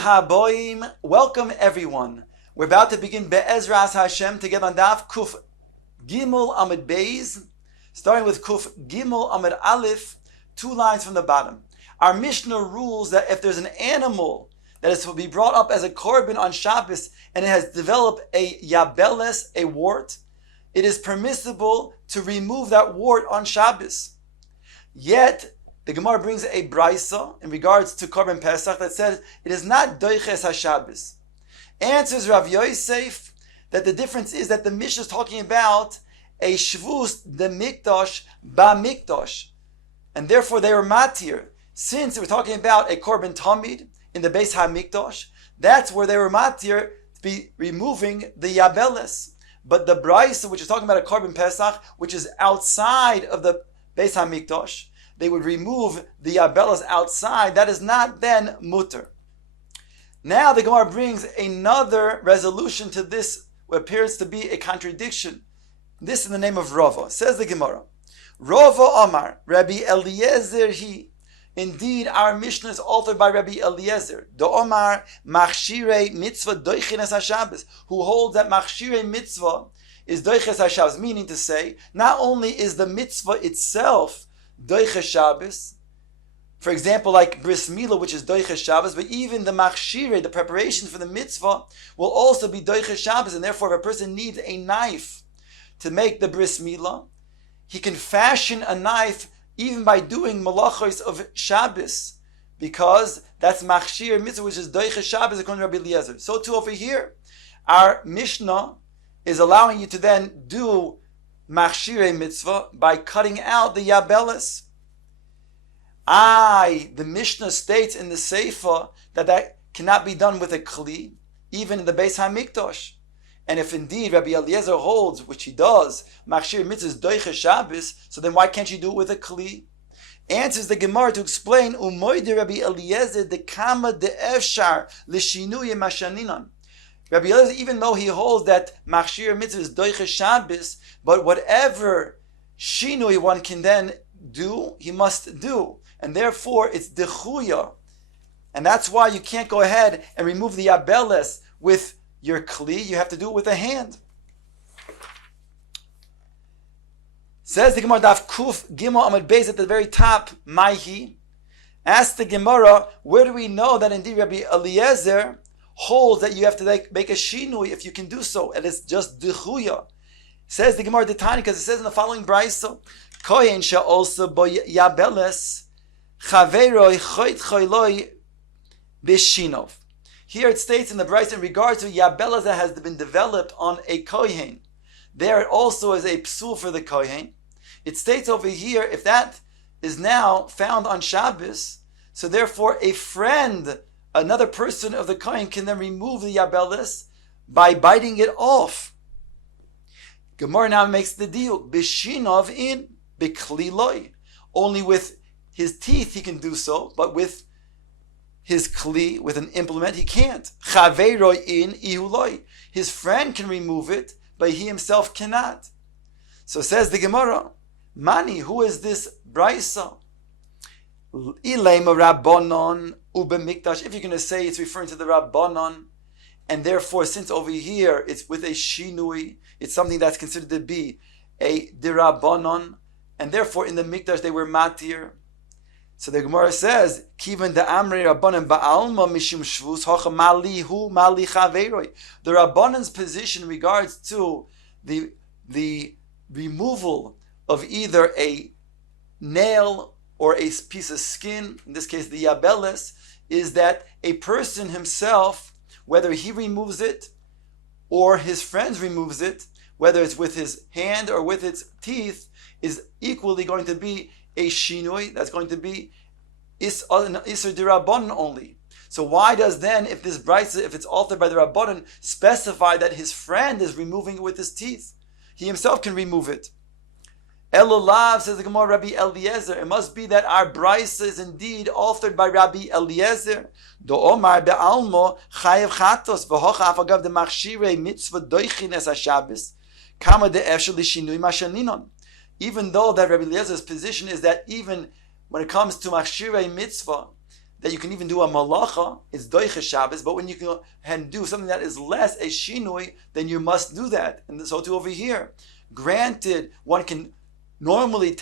Haboim, welcome everyone. We're about to begin Be'ezras Hashem together on Daf Kuf Gimel Amud Beis, starting with Kuf Gimel Amud Aleph, 2 lines from the bottom. Our Mishnah rules that if there's an animal that is to be brought up as a korban on Shabbos and it has developed a yabeles, a wart, it is permissible to remove that wart on Shabbos. Yet, the Gemara brings a brisa in regards to Korban Pesach that says it is not doiches HaShabbos. Answers Rav Yosef that the difference is that the Mishnah is talking about a shvus de mikdash ba mikdash, and therefore they were matir. Since we're talking about a Korban Tamid in the Beis HaMikdash, that's where they were matir to be removing the yabeles. But the brisa, which is talking about a Korban Pesach, which is outside of the Beis HaMikdash, they would remove the yabelas outside. That is not then mutter. Now the Gemara brings another resolution to this, what appears to be a contradiction. This in the name of Rava. Says the Gemara, Rava Omar, Rabbi Eliezer he. Indeed, our Mishnah is authored by Rabbi Eliezer. The Omar Machshirei Mitzvah Doichines HaShabbos, who holds that Machshirei Mitzvah is Doiches HaShabbos, meaning to say, not only is the mitzvah itself Doiches Shabbos, for example, like Bris Milah, which is Doiches Shabbos, but even the Machshirei, the preparation for the mitzvah, will also be Doiches Shabbos, and therefore if a person needs a knife to make the Bris Milah, he can fashion a knife even by doing malachos of Shabbos, because that's Machshir Mitzvah, which is Doiches Shabbos according to Rabbi Eliezer. So too over here, our Mishnah is allowing you to then do Machshirei Mitzvah by cutting out the yabeles. The Mishnah states in the Seifa that cannot be done with a kli, even in the Beis HaMikdash. And if indeed Rabbi Eliezer holds, which he does, Machshir Mitzvah is Doiches Shabbos, so then why can't you do it with a kli? Answers the Gemara to explain, Umoide Rabbi Eliezer de kama de efshar l'shinuye mashaninan. Rabbi Eliezer, even though he holds that Machshir Mitzvah is Doiches Shabbos, but whatever shinui one can then do, he must do. And therefore, it's dechuya. And that's why you can't go ahead and remove the yabeles with your kli. You have to do it with a hand. Says the Gemara, Daf Kuf Gimel Amud Beis at the very top, Maihi. Ask the Gemara, where do we know that indeed Rabbi Eliezer holds that you have to make a shinui if you can do so, and it's just dechuya? Says the Gemara Detani, because it says in the following brayso, Kohen shall also bo yabeles chaveroi choit choiloi bishinov. Here it states in the brayso in regards to yabeles that has been developed on a kohen. There it also is a psul for the kohen. It states over here, if that is now found on Shabbos, so therefore a friend, another person of the kohen, can then remove the yabeles by biting it off. Gemara now makes the deal. Bishinov in bikliloi. Only with his teeth he can do so, but with his kli, with an implement, he can't. Chaveroi in ihuloi. His friend can remove it, but he himself cannot. So says the Gemara, Mani, who is this brisa? Ilema Rabbanon ube mikdash. If you're going to say it's referring to the Rabbanon, and therefore, since over here it's with a shinui, it's something that's considered to be a dirabanon, and therefore in the mikdash they were matir. So the Gemara says, "Kivan da amri rabbanon ba'alma mishum shvus hacha mali hu mali chaveroi." The rabbanon's position in regards to the removal of either a nail or a piece of skin, in this case the yabeles, is that a person himself, whether he removes it or his friends removes it, whether it's with his hand or with its teeth, is equally going to be a shinui, that's going to be Isser Dirabbanon only. So why does then, if this brisa, if it's altered by the Rabbanon, specify that his friend is removing it with his teeth? He himself can remove it. Elulav, says the Gemara, Rabbi Eliezer. It must be that our brisa is indeed authored by Rabbi Eliezer. Do Omar be'almo chayev chatos v'hocha afagav de machshirei mitzvah doichines haShabbos kama de efshel lishinui mashaninon. Even though that Rabbi Eliezer's position is that even when it comes to machshirei mitzvah, that you can even do a malacha, it's doicha Shabbos, but when you can go ahead and do something that is less a shinui, then you must do that. And so too over here. Granted, one can normally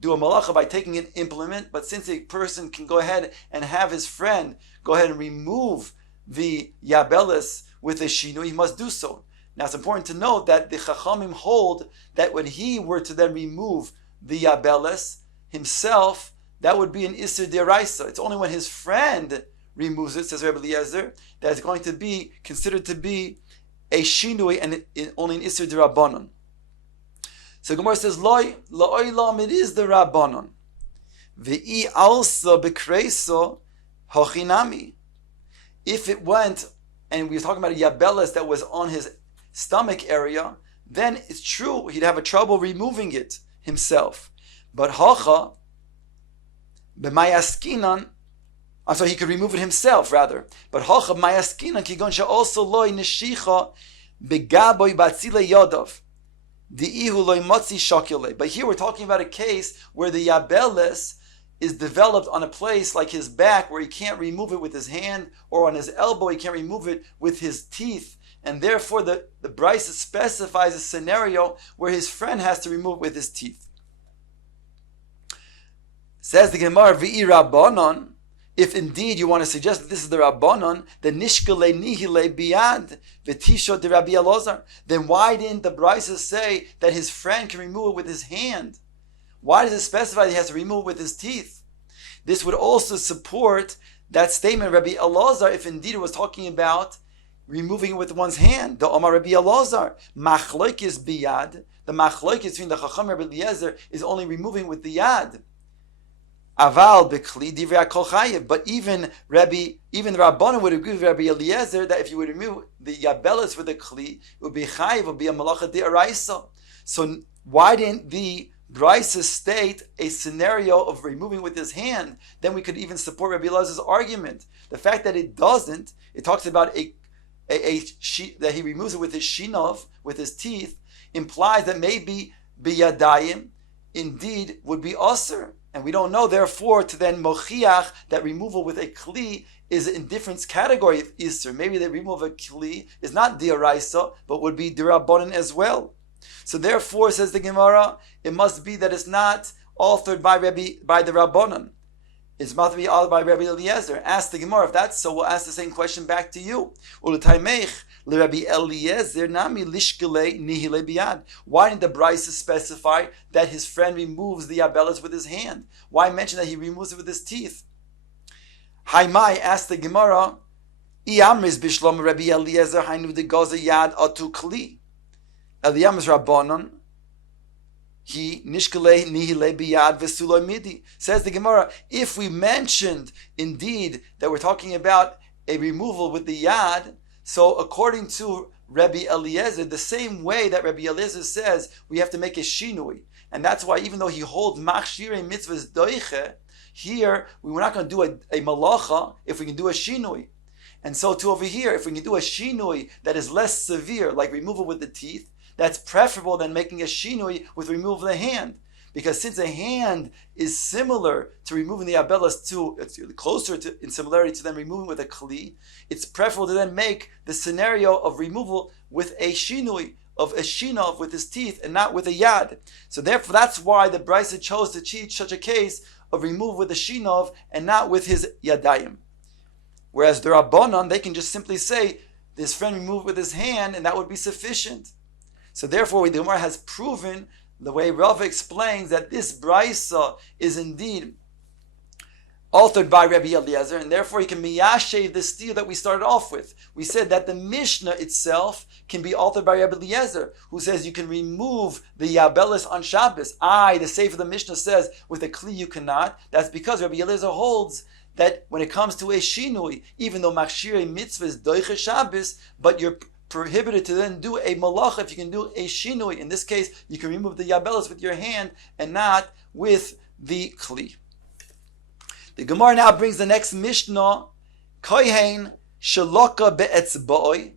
do a malacha by taking an implement, but since a person can go ahead and have his friend go ahead and remove the yabelis with a shinui, he must do so. Now it's important to note that the chachamim hold that when he were to then remove the yabelis himself, that would be an Isser Deraisa. It's only when his friend removes it, says Rabbi Eliezer, that it's going to be considered to be a shinui and only an Isser Derabanan. So Gemara says, Loi, la'olam, it is the Rabbanon. Ve'i alsa bekreiso hochinami. If it went, and we were talking about a yabelis that was on his stomach area, then it's true, he'd have a trouble removing it himself. But hacha, b'mayaskinan, so he could remove it himself rather. But hacha b'mayaskinan kigon she'oso loy neshicha begaboy batzile yodov di'ihu loy motzi shokile. But here we're talking about a case where the yabelis is developed on a place like his back where he can't remove it with his hand, or on his elbow he can't remove it with his teeth. And therefore the Brisa specifies a scenario where his friend has to remove it with his teeth. Says the Gemara, V'i Rabbanon, if indeed you want to suggest that this is the Rabbanon, then Nishkele Nihile Biyad, V'tisho de Rabbi Elazar, then why didn't the Brisa say that his friend can remove it with his hand? Why does it specify that he has to remove it with his teeth? This would also support that statement, Rabbi Elazar, if indeed it was talking about removing it with one's hand. The Omar Rabbi Elazar, Machloikis Biyad, the Machloikis between the Chacham and Rabbi Eliezer is only removing with the Yad. Aval bekli divrei kol chayev. But even the Rabbanan would agree with Rabbi Eliezer that if you would remove the yabelis with a kli, it would be chayev, it would be a malacha de'araisa. So why didn't the Brisa state a scenario of removing with his hand? Then we could even support Rabbi Eliezer's argument. The fact that it doesn't, it talks about that he removes it with his shinov, with his teeth, implies that maybe biyadayim indeed would be usr. And we don't know, therefore, to then mochiach that removal with a kli is an indifference category of Isser. Maybe the removal of a kli is not diraisa, but would be dirabanan as well. So therefore, says the Gemara, it must be that it's not authored by the Rabbanan. It's must be authored by Rabbi Eliezer. Ask the Gemara, if that's so, we'll ask the same question back to you. Rabbi Eliezer nami lishkele nihile biyad. Why didn't the Brisa specify that his friend removes the yabelis with his hand? Why mention that he removes it with his teeth? Haimai asked the Gemara, Iamris bishlom Rabbi Eliezer hainu de goza yad atu kli. Eliamris rabbanon. He nishkele nihile biyad v'suloi midi. Says the Gemara, if we mentioned indeed that we're talking about a removal with the yad, so according to Rabbi Eliezer, the same way that Rabbi Eliezer says we have to make a shinui, and that's why even though he holds machshirei mitzvahs doiche, here we're not going to do a malacha if we can do a shinui. And so too over here, if we can do a shinui that is less severe, like removal with the teeth, that's preferable than making a shinui with removal of the hand. Because since a hand is similar to removing the abelas it's closer in similarity to them removing with a kli, it's preferable to then make the scenario of removal with a shinui, of a shinov with his teeth and not with a yad. So therefore that's why the Brisa chose to teach such a case of removal with a shinov and not with his yadayim. Whereas the Rabbanon, they can just simply say, this friend removed with his hand, and that would be sufficient. So therefore the Gemara has proven the way Rava explains that this Brisa is indeed altered by Rabbi Eliezer, and therefore he can miyashev the steel that we started off with. We said that the Mishnah itself can be altered by Rabbi Eliezer, who says you can remove the yabelis on Shabbos. The Sefer of the Mishnah says with a kli you cannot. That's because Rabbi Eliezer holds that when it comes to a shinui, even though machshirei mitzvah is doiche Shabbos, but you're prohibited to then do a malacha if you can do a shinui. In this case, you can remove the yabelis with your hand and not with the kli. The Gemara now brings the next Mishnah, kohen shaloka be'etzboi,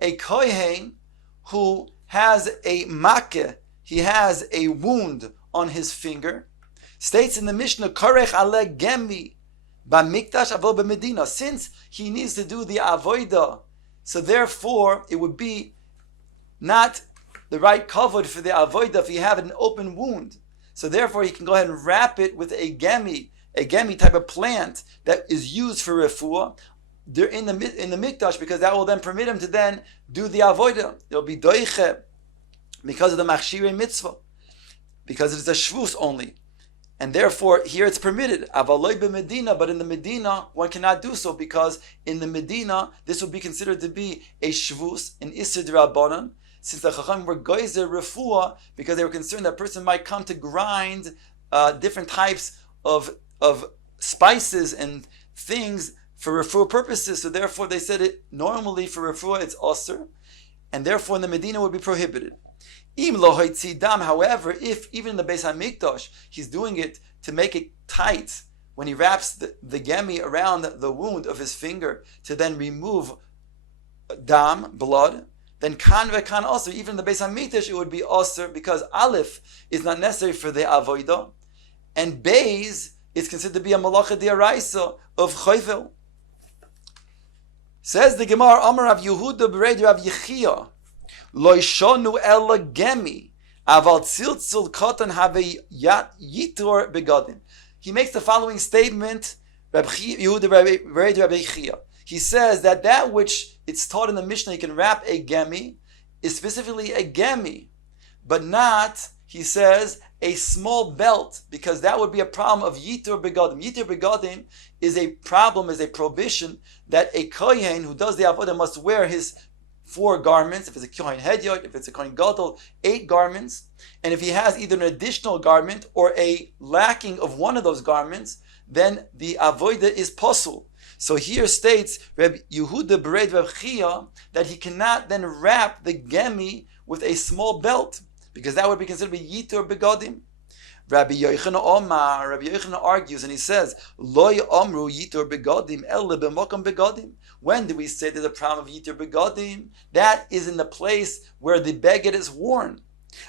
a kohen who has a makeh, he has a wound on his finger, states in the Mishnah, karech ale gemi B'mikdash avol b'medina. Since he needs to do the avodah, so therefore it would be not the right kavod for the avodah if you have an open wound. So therefore he can go ahead and wrap it with a gemi type of plant that is used for refuah. They're in the mikdash, because that will then permit him to then do the avodah. It'll be doiche because of the machshirei mitzvah, because it's a shvus only. And therefore, here it's permitted. Avaloi b'Medina, but in the Medina, one cannot do so, because in the Medina, this would be considered to be a shvus, an isser d'Rabbanan, since the Chacham were geyser refuah, because they were concerned that person might come to grind different types of spices and things for refuah purposes. So therefore, they said it normally for refuah it's osir, and therefore in the Medina would be prohibited. However, if even in the Beis HaMikdash, he's doing it to make it tight, when he wraps the gemi around the wound of his finger to then remove dam, blood, then kan vekan also, even in the Beis HaMikdash, it would be osir, because aleph is not necessary for the avodah, and beis is considered to be a malacha d'oraisa of chayvel. Says the Gemara, Amar Rav Yehuda b'rei Rav Yechia, Lo shonu ela gemi, aval tziltzul katan have yitor begadim. He makes the following statement, Rav Yehuda b'rei Rav Yechia. He says that which it's taught in the Mishnah, you can wrap a gemi, is specifically a gemi, but not, he says, a small belt, because that would be a problem of yitor begadim. Yitor begadim is a problem, is a prohibition that a kohen who does the avodah must wear his 4 garments. If it's a kohen hedyot, if it's a kohen gadol, 8 garments. And if he has either an additional garment or a lacking of one of those garments, then the avodah is pasul. So here states Reb Yehuda b'rei Reb Chia that he cannot then wrap the gemi with a small belt, because that would be considered to be yitor begadim. Rabbi Yochanan argues, and he says, Lo amru yitor begadim ela b'makom begadim. When do we say there's a problem of yitor begadim? That is in the place where the beged is worn.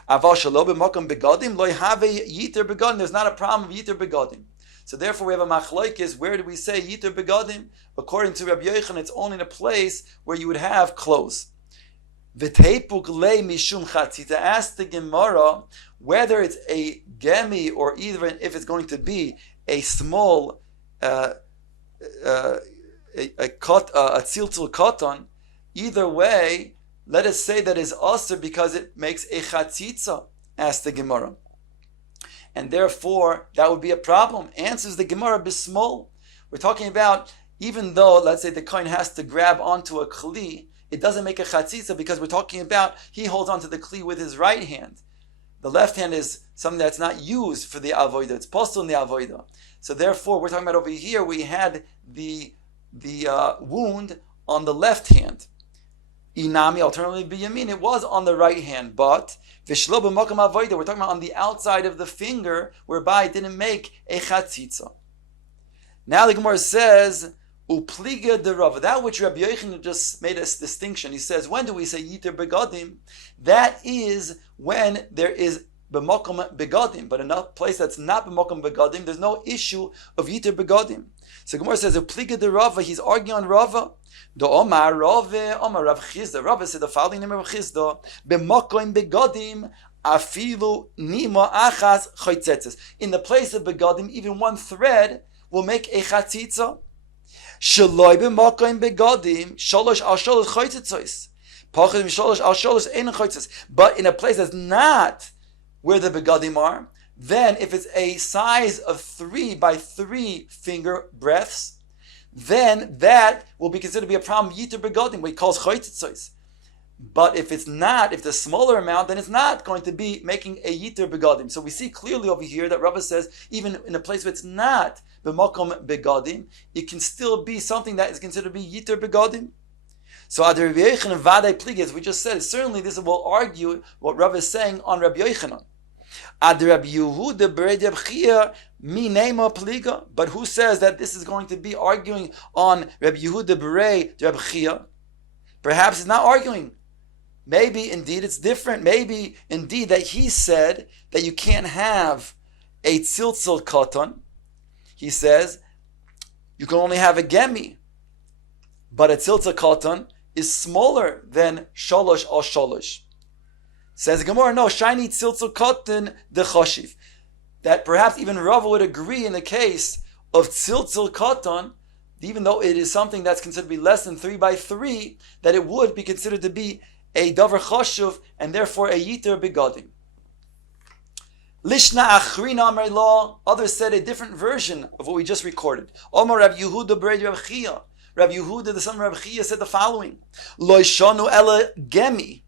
Aval shelo b'makom begadim lo have yitor begadim. There's not a problem of yitor begadim. So therefore we have a machlokes. Where do we say yitor begadim? According to Rabbi Yochanan, it's only in a place where you would have clothes. V'teipuk le mishum chatzita. Ask the Gemara whether it's a gemi or even if it's going to be a small a tziltzul katan. Either way, let us say that is aser because it makes a chatzitza. Ask the Gemara, and therefore that would be a problem. Answers the Gemara bismol. We're talking about, even though let's say the kohen has to grab onto a kli, it doesn't make a chatzitza, because we're talking about he holds onto the kli with his right hand. The left hand is something that's not used for the avodah. It's postal in the avodah. So therefore, we're talking about over here, we had the wound on the left hand. Inami, alternatively, biyamin, it was on the right hand. But v'shlo b'makom avodah, we're talking about on the outside of the finger, whereby it didn't make a chatzitza. Now the Gemara says, Upliga de Rava, that which Rabbi Yochanan just made us distinction. He says, when do we say yitor begadim? That is when there is b'makom begadim, but in a place that's not b'makom begadim, there's no issue of yitor begadim. So Gemara says, Upliga de Rava, he's arguing on Rava. The Omar Rava, Omar Rav Chizda. Rava said the following name of Rav Chizda: b'makom begadim afilu nima achas chaytzetzes. In the place of begadim, even one thread will make a chatzitza. Shaloi b'makom begadim shalosh al shalosh chaytzetzos. Pachim shalosh al shalosh ein chaytzetzos. But in a place that's not where the begadim are, then if it's a size of 3 by 3 finger breadths, then that will be considered to be a problem yitor begadim, what he calls chaytzetzos. But if it's not, if the smaller amount, then it's not going to be making a yitor begadim. So we see clearly over here that Rava says, even in a place where it's not b'makom begadim, it can still be something that is considered to be yitor begadim. So Ad Rabbi Yochanan Vadai Pliga, as we just said, certainly this will argue what Rava is saying on Rabbi Yochanan. Ad Rabbi Yehuda b'rei Rabbi Chia mi neima pliga. But who says that this is going to be arguing on Rabbi Yehuda b'rei Rabbi Chia? Perhaps it's not arguing. Maybe indeed it's different. Maybe indeed that he said that you can't have a tziltzul katan. He says you can only have a gemi, but a tziltzal katan is smaller than sholosh al sholosh. Says Gemara, no, shiny tziltzal katan de choshiv. That perhaps even Rava would agree in the case of tziltzal katan, even though it is something that's considered to be less than 3 by 3, that it would be considered to be a davar chashuv and therefore a yiter begadim. Lishna achrina amar law. Others said a different version of what we just recorded. Omar Rab Yehuda b'rei Rab Chia. Rab Yehuda, the son of Rab Chia, said the following: Lo shanu ela gemi,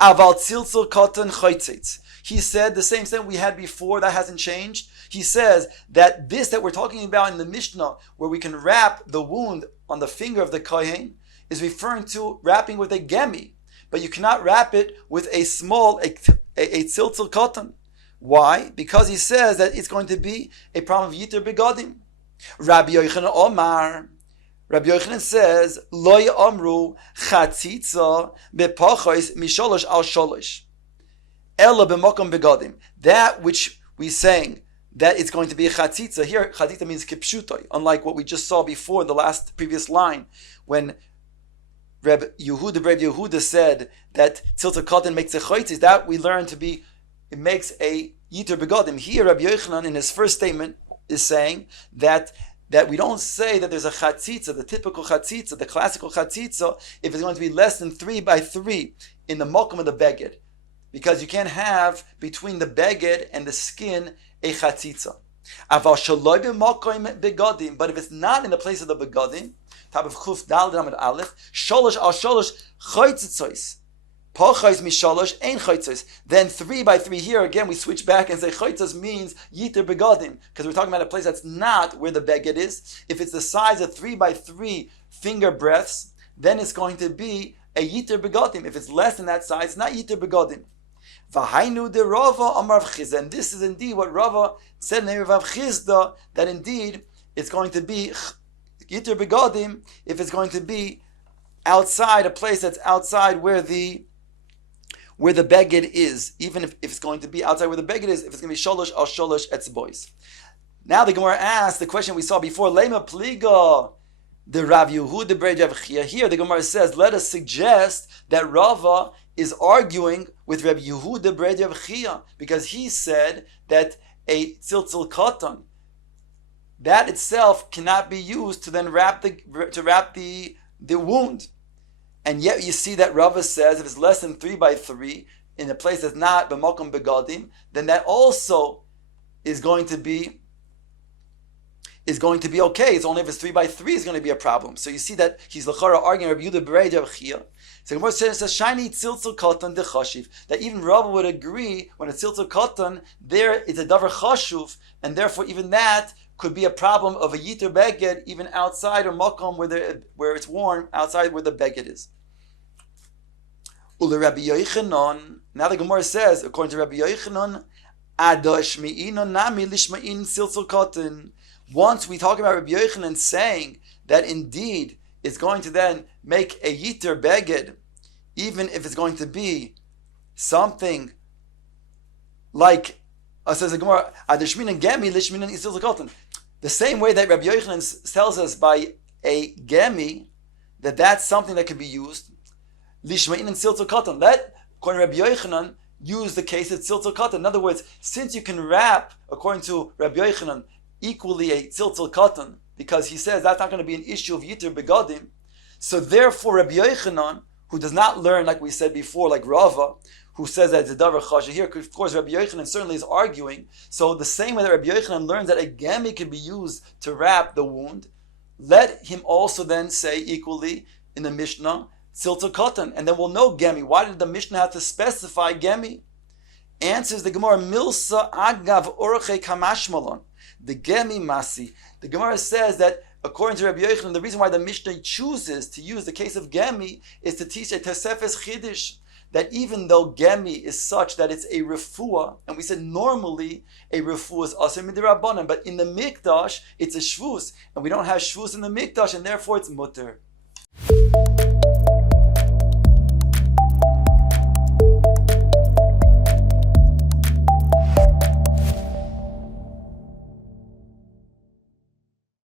aval tziltzal katan chaytzitz. He said the same thing we had before, that hasn't changed. He says that this that we're talking about in the Mishnah, where we can wrap the wound on the finger of the kohen, is referring to wrapping with a gemi, but you cannot wrap it with a small, a tziltzal katan. Why? Because he says that it's going to be a problem of yiter begadim. Rabbi Yochanan Omar. Rabbi Yochanan says, Lo yamru chatzitza bepachos misholosh al sholosh ela b'makom begadim. That which we saying that it's going to be a chatzitza. Here, chatzitza means kipshutoi, unlike what we just saw before in the previous line, when Reb Yehuda said that tziltzal katan makes a chaytzis. That we learn to be, it makes a yiter begadim. Here, Rabbi Yochanan in his first statement is saying that we don't say that there's a chatzitza, the typical chatzitza, the classical chatzitza, if it's going to be less than 3 by 3 in the mokum of the beged, because you can't have between the beged and the skin a chatzitza. Aval shaloi b'makom begadim, but if it's not in the place of the begadim, top of chuf dal amud aleph, sholosh al sholosh chaytzitzos. Pachais mishalosh ein chaytzos. Then 3 by 3 here again we switch back and say chaytzos means yiter begadim, because we're talking about a place that's not where the beged is. If it's the size of 3 by 3 finger breadths, then it's going to be a yiter begadim. If it's less than that size, it's not yiter begadim. V'hainu de Rava amar Rav Chizda, and this is indeed what Rava said in the name of Rav Chizda, that indeed it's going to be yiter begadim if it's going to be outside, a place that's outside where the beged is, even if it's going to be outside where the beged is, if it's going to be sholosh al sholosh etzbois. Now the Gemara asks the question we saw before, Lema pliga the Rav Yehuda b'rei Rav Chia. Here the Gemara says, let us suggest that Rava is arguing with Rav Yehuda b'rei Rav Chia, because he said that a tziltzal katan, that itself cannot be used to then wrap the wound. And yet you see that Rava says if it's less than 3 by 3 in a place that's not b'makom begadim, then that also is going to be okay. It's only if it's 3 by 3 is going to be a problem. So you see that he's l'chara arguing Rabbi Yehuda b'rei Rav Chia. So Gemara says shiny tziltzal katan dechashiv, that even Rava would agree when a tziltzal katan there is a davar chashuv, and therefore even that could be a problem of a yiter beged even outside or makom where it's worn outside where the beged is. Ule Rabbi Yochanan. Now the Gemara says, according to Rabbi Yochanan, Adashmi'ino nami lishma'in tziltzal katan. Once we talk about Rabbi Yochanan saying that indeed it's going to then make a yiter beged, even if it's going to be something like, says the Gemara, Adashmi'in gemi lishma'in tziltzal katan. The same way that Rabbi Yochanan tells us by a gemi that that's something that can be used. Lishma'in and tziltzal katan. Let, according to Rabbi Yochanan, use the case of tziltzal katan. In other words, since you can wrap, according to Rabbi Yochanan, equally a tziltzal katan, because he says that's not going to be an issue of yiter begadim, so therefore Rabbi Yochanan, who does not learn, like we said before, like Rava, who says that it's a davar chashuv. Here, of course, Rabbi Yochanan certainly is arguing. So the same way that Rabbi Yochanan learns that a gemi can be used to wrap the wound, let him also then say equally in the Mishnah, tziltzal katan, and then we'll know gemi. Why did the Mishnah have to specify gemi? Answers the Gemara, milsa agav orche kamashmalon, the gemi masi. The Gemara says that according to Rabbi Yochanan, the reason why the Mishnah chooses to use the case of gemi is to teach a tosefes chidish, that even though gemi is such that it's a refuah, and we said normally a refuah is aser midrabanan, but in the mikdash it's a shvus, and we don't have shvus in the mikdash, and therefore it's mutter.